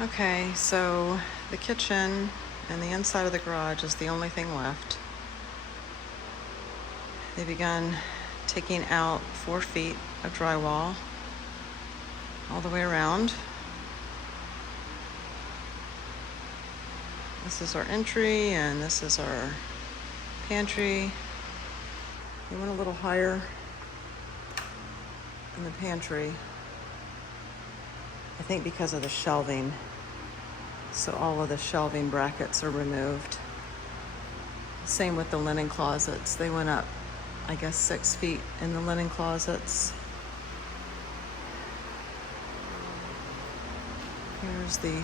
Okay, so the kitchen and the inside of the garage is the only thing left. They begun taking out 4 feet of drywall all the way around. This is our entry and this is our pantry. They went a little higher in the pantry, I think because of the shelving. So all of the shelving brackets are removed. Same with the linen closets. They went up, I guess, 6 feet in the linen closets. Here's the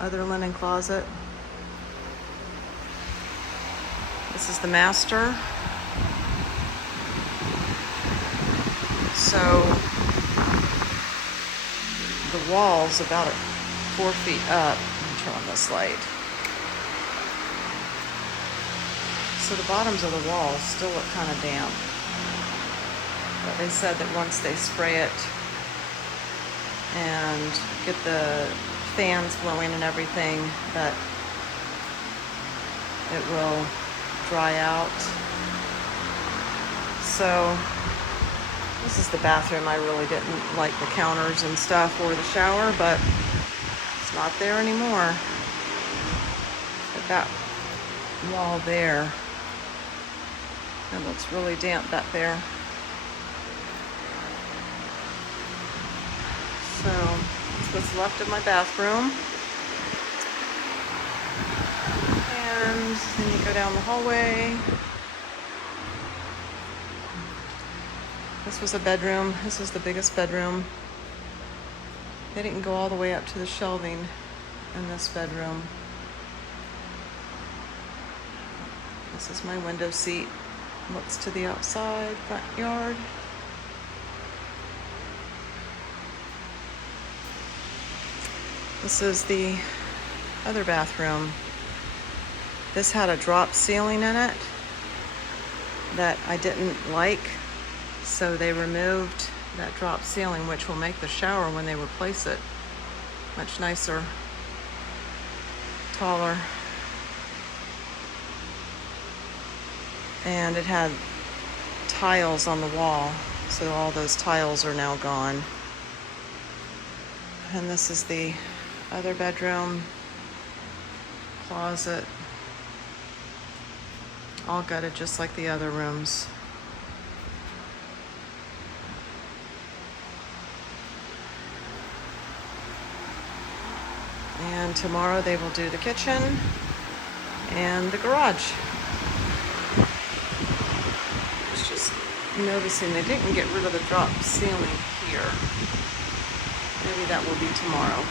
other linen closet. This is the master. So the wall's about 4 feet up. Let me turn on this light. So the bottoms of the walls still look kind of damp. But they said that once they spray it and get the fans blowing and everything, that it will dry out. So this is the bathroom. I really didn't like the counters and stuff or the shower, but it's not there anymore. But that wall there, it looks really damp back there. So that's what's left of my bathroom. And then you go down the hallway. This was a bedroom. This is the biggest bedroom. They didn't go all the way up to the shelving in this bedroom. This is my window seat. Looks to the outside front yard. This is the other bathroom. This had a drop ceiling in it that I didn't like. So they removed that drop ceiling, which will make the shower, when they replace it, much nicer, taller. And it had tiles on the wall, so all those tiles are now gone. And this is the other bedroom, closet, all gutted just like the other rooms. And tomorrow they will do the kitchen and the garage. It's just noticing they didn't get rid of the drop ceiling here. Maybe that will be tomorrow.